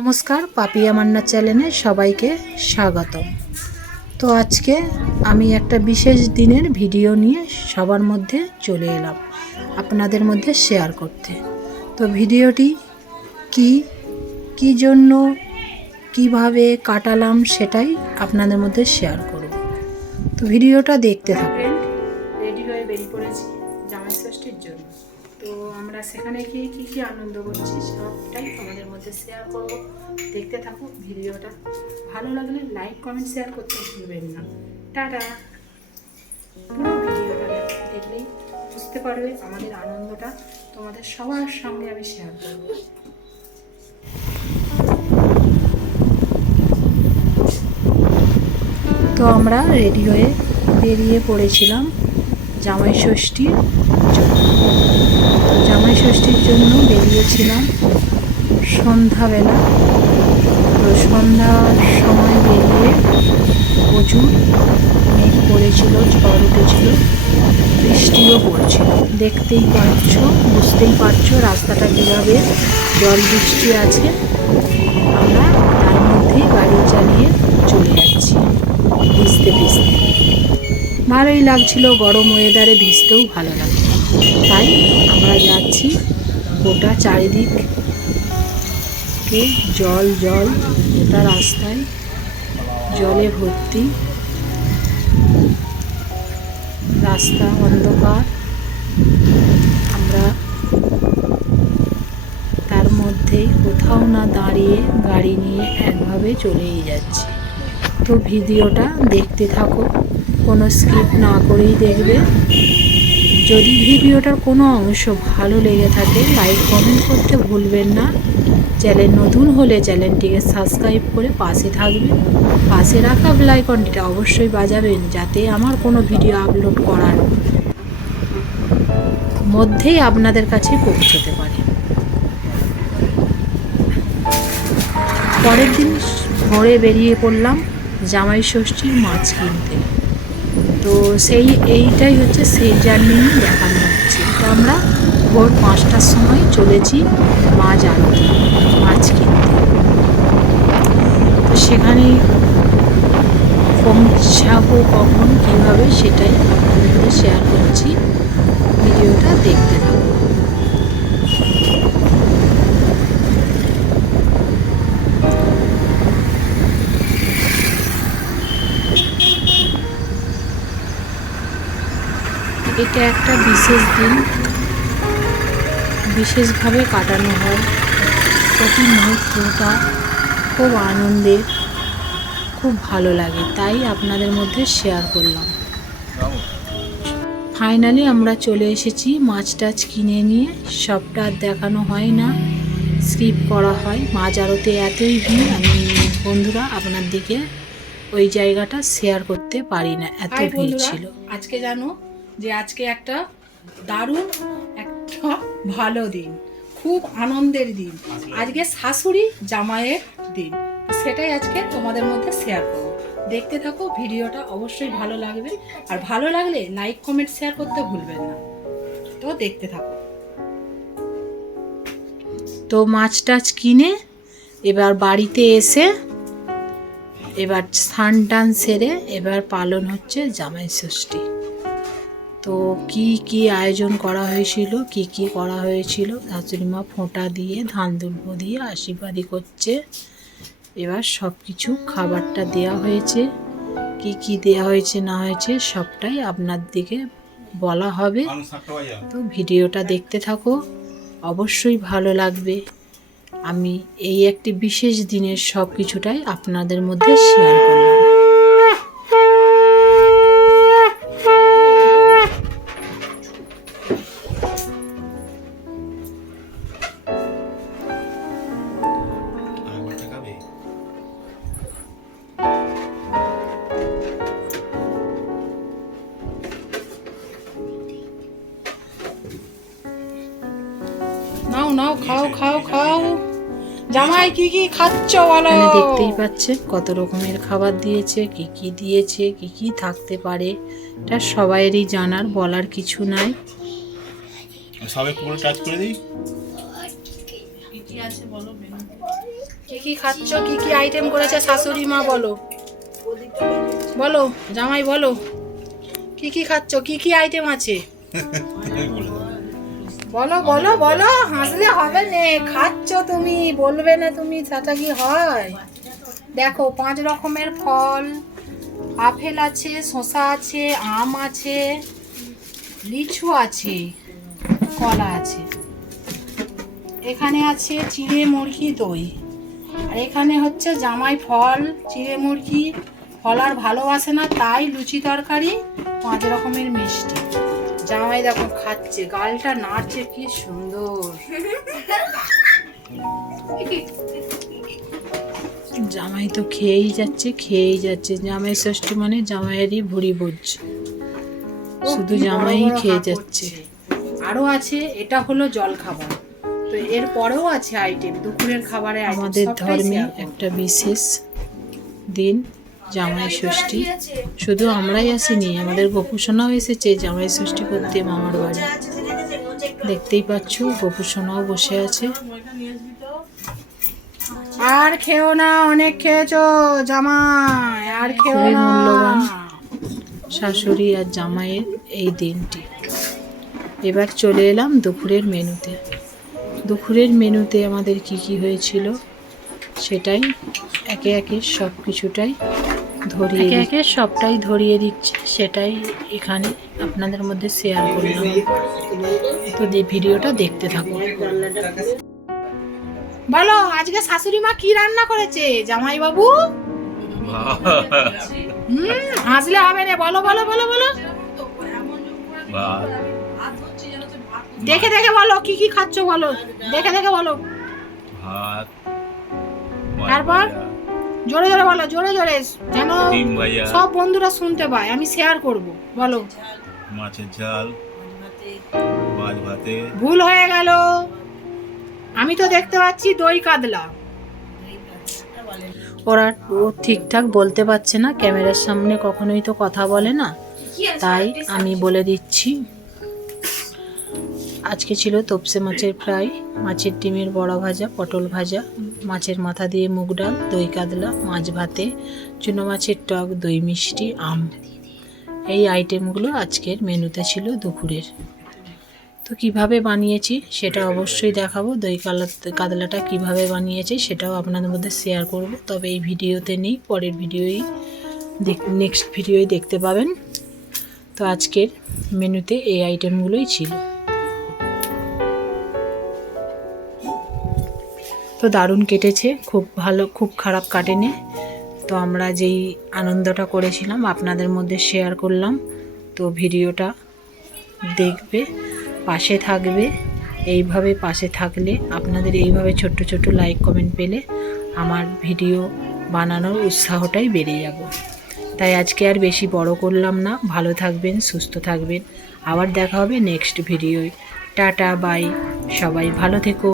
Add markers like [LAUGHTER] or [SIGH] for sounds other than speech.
নমস্কার, পাপিয়া মান্না চ্যানেলে সবাইকে স্বাগত তো আজকে আমি একটা বিশেষ দিনের ভিডিও নিয়ে সবার মধ্যে চলে এলাম, আপনাদের মধ্যে শেয়ার করতে। তো ভিডিওটি কি কি জন্য, কীভাবে কাটালাম সেটাই আপনাদের মধ্যে শেয়ার করব। তো ভিডিওটা দেখতে থাকুন। আমরা সেখানে গিয়ে কী কী আনন্দ করছি সবটাই আমাদের মধ্যে শেয়ার করব। দেখতে থাকুন ভিডিওটা। ভালো লাগলে লাইক কমেন্ট শেয়ার করতে ভুলবেন না। টাটা। পুরো ভিডিওটা দেখ- দেখলেই বুঝতে পারবে আমাদের আনন্দটা। তোমাদের সবার সঙ্গে আমি শেয়ার করব। তো আমরা রেডি হয়ে বেরিয়ে পড়েছিলাম। জামাই ষষ্ঠীর জামাই ষষ্ঠীর জন্য বেরিয়েছিলাম সন্ধ্যাবেলা। তো সন্ধ্যার সময় বেরিয়ে প্রচুর মেঘ পড়েছিল, ঝড় উঠেছিল, বৃষ্টিও পড়ছিল। দেখতেই পাচ্ছ, বুঝতেই পারছ রাস্তাটা কীভাবে জল বৃষ্টি আছে। আমরা তার মধ্যেই গাড়ি চালিয়ে চলে যাচ্ছি। ভিজতে ভিজতে। ভালোই লাগছিল, গরম ওয়েদারে ভিজতেও ভালো লাগছে। তাই আমরা যাচ্ছি গোটা চারিদিক কে জল জল, গোটা রাস্তায় জলে ভর্তি। রাস্তা অন্ধকার। আমরা তার মধ্যেই কোথাও না দাঁড়িয়ে গাড়ি নিয়ে একভাবে চলেই যাচ্ছি। তো ভিডিওটা দেখতে থাকো। কোনো স্কিপ না করেই দেখবে। যদি ভিডিওটার কোনো অংশ ভালো লেগে থাকে লাইক কমেন্ট করতে ভুলবেন না। চ্যানেল নতুন হলে চ্যানেলটিকে সাবস্ক্রাইব করে পাশে থাকবে পাশে রাখা বেলাইকনটিটা অবশ্যই বাজাবেন, যাতে আমার কোনো ভিডিও আপলোড করার মধ্যেই আপনাদের কাছে পৌঁছতে পারে। পরের দিন ভোরে বেরিয়ে পড়লাম জামাই ষষ্ঠীর মাছ কিনতে। তো সেই, এইটাই হচ্ছে সেই জার্নি দেখানো হচ্ছে এটা আমরা ভোর পাঁচটার সময় চলেছি মাছ আনতে মাছ কিনতে। তো সেখানে পৌঁছাবো কখন, কীভাবে সেটাই আপনাদের শেয়ার করছি। ভিডিওটা দেখতে এটা একটা বিশেষ দিন বিশেষভাবে কাটানো হয়। প্রতি মুহূর্তটা খুব আনন্দের খুব ভালো লাগে। তাই আপনাদের মধ্যে শেয়ার করলাম। ফাইনালি আমরা চলে এসেছি মাছ টাছ কিনে নিয়ে। সবটা আর দেখানো হয় না। স্কিপ করা হয়। মাছ আড়তে এতই ভিড় আমি বন্ধুরা আপনার দিকে ওই জায়গাটা শেয়ার করতে পারি না। এত ভিড় ছিল। আজকে জানো যে আজকে একটা দারুণ একটা ভালো দিন খুব আনন্দের দিন। আজকে শাশুড়ি জামাইয়ের দিন। সেটাই আজকে তোমাদের মধ্যে শেয়ার করব। দেখতে থাকো ভিডিওটা অবশ্যই ভালো লাগবে। আর ভালো লাগলে লাইক কমেন্ট শেয়ার করতে ভুলবেন না। তো দেখতে থাকো। তো মাছ টাছ কিনে এবার বাড়িতে এসে এবার স্নান টান সেরে এবার পালন হচ্ছে জামাই ষষ্ঠী। তো কি কি আয়োজন করা হয়েছিল কি কি করা হয়েছিল? শাশুড়ি মা ফোঁটা দিয়ে ধান দুর্ব দিয়ে আশীর্বাদই করছে। এবার সব কিছু খাবারটা দেয়া হয়েছে। কি কি দেয়া হয়েছে না হয়েছে সবটাই আপনার দিকে বলা হবে। তো ভিডিওটা দেখতে থাকো। অবশ্যই ভালো লাগবে। আমি এই একটি বিশেষ দিনের সব কিছুটাই আপনাদের মধ্যে শেয়ার করলাম। নাও খাও খাও খাও। জামাই কি কি খাচ্ছ বলো? দেখতেই পাচ্ছেন কত রকমের খাবার দিয়েছে কি কি দিয়েছে কি কি থাকতে পারে। এটা সবাইয়েরই জানার বলার কিছু নাই। সবাই পুরো টাচ করে দিই। কি কি আছে বলো কি কি খাচ্ছ কি কি আইটেম করেছে শাশুড়ি মা বলো। বলো জামাই বলো। কি কি খাচ্ছ কি কি আইটেম আছে? [LAUGHS] বলো বলো বলো, হাসলে হবে না, খাচ্ছ তুমি, বলবে না তুমি সেটা কি হয়। দেখো, পাঁচ রকমের ফল, আপেল আছে, শসা আছে, আম আছে, লিচু আছে, কলা আছে। এখানে আছে চিড়ে মুরগি দই। আর এখানে হচ্ছে জামাই ফল, চিড়ে মুরগি, ফল আর ভালোবাসে না, তাই লুচি তরকারি, পাঁচ রকমের মিষ্টি। জামাই দেখো খাচ্ছে গালটা নাড়ছে কি সুন্দর। জামাই তো খেয়েই যাচ্ছে খেয়েই যাচ্ছে। জামাই ষষ্ঠী মানে জামাইয়েরই ভুড়ি বোঝ ও, শুধু জামাই খেয়ে যাচ্ছে। হচ্ছে। আরও আছে এটা হলো জল খাবার তো এর পরেও আছে আইটেম দুপুরের খাবারে আমাদের ধর্মে একটা বিশেষ দিন। জামাই ষষ্ঠী। শুধু আমরাই আসিনি আমাদের গোপুসোনাও এসেছে জামাই ষষ্ঠী করতে মামার বাড়ি। দেখতেই পাচ্ছ গোপুসোনাও বসে আছে। আর খেও না অনেক খেয়েছো জামাই আর খেও না। শাশুড়ি আর জামাইয়ের এই দিনটি। এবার চলে এলাম দুপুরের মেনুতে। দুপুরের মেনুতে আমাদের কি কি হয়েছিল সেটাই একে একে সব কিছুটাই ধরিয়ে একে একে সবটাই ধরিয়ে দিচ্ছি সেটাই এখানে আপনাদের মধ্যে শেয়ার করলাম। তো ভিডিওটা দেখতে থাকুন। বলো আজকে শাশুড়ি মা কি রান্না করেছে জামাই বাবু হুম হাসলে হবে না বলো বলো বলো বলো। দেখে দেখে বলো কি কি খাচ্ছ বলো। দেখে দেখে বলো। ভাত তারপর? জোরে জোরে বলো জোরে জোরে। যেন সব বন্ধুরা শুনতে পায় আমি শেয়ার করব বলো। মাছের ঝাল মাছ ভাতে। ভুল হয়ে গেল। আমি তো দেখতে পাচ্ছি দই কাতলা। ওরা ও ঠিকঠাক বলতে পারছে না ক্যামেরার সামনে কখনোই তো কথা বলে না। তাই আমি বলে দিচ্ছি আজকে ছিল তপসে মাছের ফ্রাই মাছের ডিমের বড়া ভাজা পটল ভাজা। মাছের মাথা দিয়ে মুগ ডাল, দই কাতলা, মাছ ভাতে, চুনো মাছের টক, দই মিষ্টি, আম। এই আইটেমগুলো আজকের মেনুতে ছিল দুপুরের। তো কীভাবে বানিয়েছি সেটা অবশ্যই দেখাবো। দই কালা কাতলাটা কীভাবে বানিয়েছি সেটাও আপনাদের মধ্যে শেয়ার করব। তবে এই ভিডিওতে নেই, পরের ভিডিওই নেক্সট ভিডিওই দেখতে পাবেন। তো আজকের মেনুতে এই আইটেমগুলোই ছিল। তো দারুণ কেটেছে, খুব ভালো, খুব খারাপ কাটেনি। তো আমরা যেই আনন্দটা করেছিলাম, আপনাদের মধ্যে শেয়ার করলাম। তো ভিডিওটা দেখবে, পাশে থাকবে, এইভাবে পাশে থাকলে আপনাদের এইভাবে ছোট্ট ছোট্ট লাইক কমেন্ট পেলে আমার ভিডিও বানানোর উৎসাহটাই বেড়ে যাব। তাই আজকে আর বেশি বড় করলাম না, ভালো থাকবেন, সুস্থ থাকবেন। আবার দেখা হবে নেক্সট ভিডিওয় টাটা বাই সবাই ভালো থেকো।